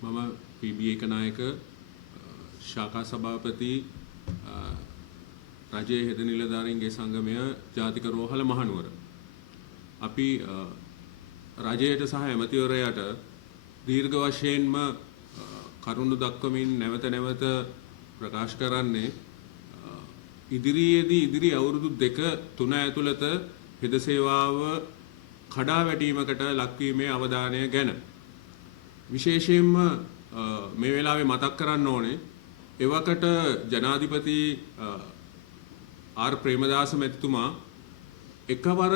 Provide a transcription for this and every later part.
මම PB එකනායක ශාඛා සභාපති රජයේ හෙද නිලධාරීන්ගේ සංගමය ජාතික රෝහල මහනුවර. අපි රජයට සහ ඇමතිවරයාට දීර්ඝ වශයෙන්ම කරුණු දක්වමින් නැවත නැවත ප්‍රකාශ කරන්නේ ඉදිරි අවුරුදු 2-3 ඇතුළත හෙද සේවාව කඩා වැටීමකට ලක්වීමේ අවධානය ගැන විශේෂයෙන්ම මේ වෙලාවේ මතක් කරන්න ඕනේ එවකට ජනාධිපති ආර් ප්‍රේමදාස මැතිතුමා එකවර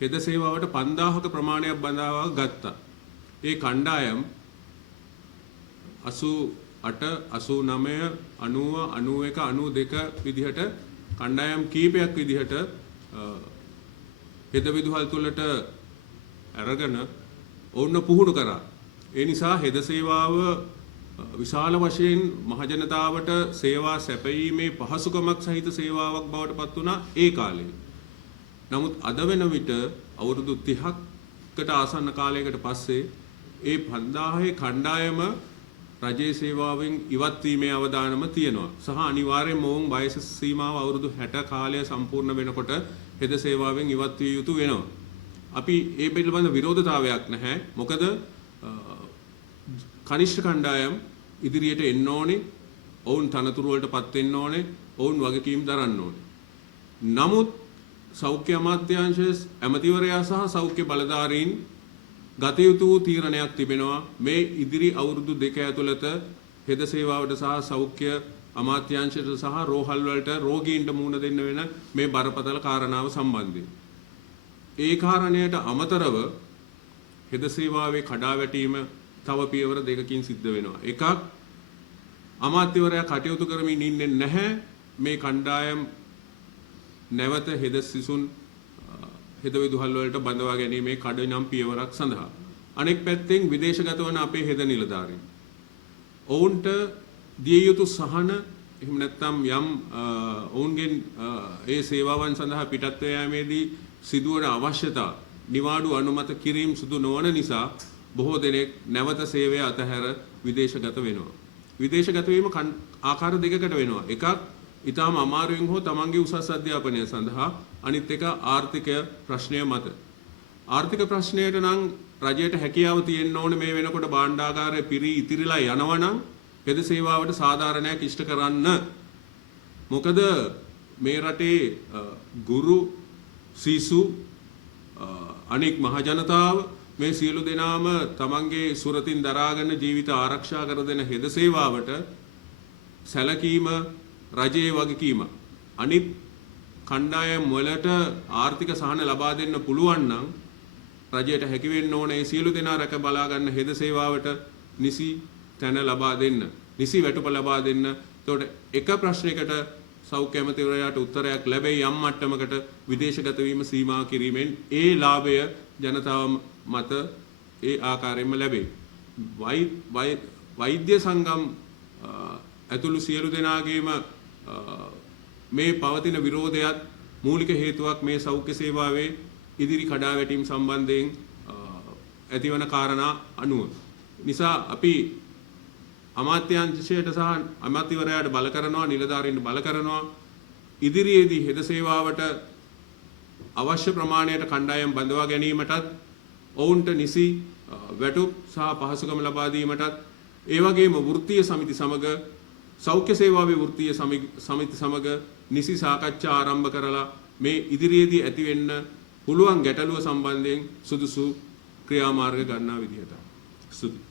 හෙද සේවාවට 5000ක ප්‍රමාණයක් බඳවා ගත්තා. ඒ කණ්ඩායම් 88, 89, 90, 91, 92 විදිහට කණ්ඩායම් කීපයක් විදිහට හෙද විදුහල් තුලට අරගෙන ඔවුන්ව පුහුණු කරා. ඒ නිසා හෙද සේවාව විශාල වශයෙන් මහජනතාවට සේවා සැපයීමේ පහසුකමක් සහිත සේවාවක් බවට පත් වුණා ඒ කාලේ. නමුත් අද වෙන විට අවුරුදු 30කට ආසන්න කාලයකට පස්සේ ඒ 5000 කණ්ඩායම රජයේ සේවාවෙන් ඉවත් වීමේ අවදානම තියෙනවා. සහ අනිවාර්යයෙන්ම ඔවුන් වයස සීමාව අවුරුදු 60 කාලය සම්පූර්ණ වෙනකොට හෙද සේවාවෙන් ඉවත් විය යුතු වෙනවා. අපි ඒ පිළිබඳ විරෝධතාවයක් නැහැ. මොකද කනිෂ්ඨ කණ්ඩායම් ඉදිරියට එන්න ඕනේ. ඔවුන් තනතුරු වලටපත් වෙන්න ඕනේ. ඔවුන් වගකීම් දරන්න ඕනේ. නමුත් සෞඛ්‍ය අමාත්‍යාංශයේ ඇමතිවරයා සහ සෞඛ්‍ය බලධාරීන් ගත යුතු තීරණයක් තිබෙනවා. මේ ඉදිරි අවුරුදු 2 ඇතුළත හෙද සේවාවට සහ සෞඛ්‍ය අමාත්‍යාංශයට සහ රෝහල් වලට රෝගීන්ට මුහුණ දෙන්න වෙන මේ බරපතල කාරණාව සම්බන්ධයෙන්. ඒ කාරණයට අමතරව හෙද සේවාවේ කඩාවැටීම තව පියවර දෙකකින් සිද්ධ වෙනවා. එකක් අමාත්‍යවරයා කටයුතු කරමින් ඉන්නේ නැහැ මේ කණ්ඩායම් නැවත හෙද සිසුන් හෙද විදුහල් වලට බඳවා ගැනීමේ කඩිනම් පියවරක් සඳහා. අනෙක් පැත්තෙන් විදේශගත වන අපේ හෙද නිලධාරීන් ඔවුන්ට දිය යුතු සහන එහෙම නැත්නම් යම් ඔවුන්ගෙන් ඒ සේවාවන් සඳහා පිටත්ව යාමේදී සිදුවන අවශ්‍යතා නිවාඩු අනුමත කිරීම සිදු නොවන නිසා බොහෝ දෙනෙක් නැවත සේවය අතහැර විදේශගත වෙනවා. විදේශගත වීම ආකාර දෙකකට වෙනවා. එකක් ඊටාම අමාරුවෙන් හෝ තමන්ගේ උසස් අධ්‍යාපනය සඳහා, අනිත් එක ආර්ථික ප්‍රශ්නය මත. ආර්ථික ප්‍රශ්නයට නම් රජයට හැකියාව තියෙන්න ඕනේ මේ වෙනකොට භාණ්ඩාගාරය පිරී ඉතිරිලා යනවනම් හෙද සේවාවට සාධාරණයක් ඉෂ්ට කරන්න. මොකද මේ රටේ ගුරු, සිසු, අනෙක් මහජනතාව මේ සියලු දෙනාම තමන්ගේ සුරතින් දරාගෙන ජීවිත ආරක්ෂා කර දෙන හෙද සේවාවට සැලකීම රජයේ වගකීම. අනිත් කණ්ඩායම් වලට ආර්ථික සහන ලබා දෙන්න පුළුවන් නම් රජයට හැකි වෙන්න ඕනේ සියලු දෙනා රැක බලා ගන්න හෙද සේවාවට නිසි තැන ලබා දෙන්න, නිසි වැටුප ලබා දෙන්න. එතකොට එක ප්‍රශ්නයකට සෞඛ්‍ය ඇමතිවරයාට උත්තරයක් ලැබෙයි යම් මට්ටමකට විදේශගත වීම සීමා කිරීමෙන් ඒ ලාභය ජනතාව මත ඒ ආකාරයෙන්ම ලැබෙයි. වෛද්‍ය සංගම් ඇතුළු සියලු දෙනාගේම මේ පවතින විරෝධයත් මූලික හේතුවක් මේ සෞඛ්‍ය සේවාවේ ඉදිරි කඩාවැටීම් සම්බන්ධයෙන් ඇතිවන කාරණා අනුව. නිසා අපි අමාත්‍යාංශයට සහ අමාත්‍යවරයාට බල කරනවා, නිලධාරීන්ට බල කරනවා ඉදිරියේදී හෙද සේවාවට අවශ්‍ය ප්‍රමාණයට කණ්ඩායම් බඳවා ගැනීමටත් ඔවුන්ට නිසි වැටුප් සහ පහසුකම් ලබා දීමටත් ඒ වගේම වෘත්තීය සමිති සමග සෞඛ්‍ය සේවාවේ වෘත්තීය සමිති සමග නිසි සාකච්ඡා ආරම්භ කරලා මේ ඉදිරියේදී ඇති වෙන්න පුළුවන් ගැටලුව සම්බන්ධයෙන් සුදුසු ක්‍රියාමාර්ග ගන්නා විදිහට. ස්තුතියි.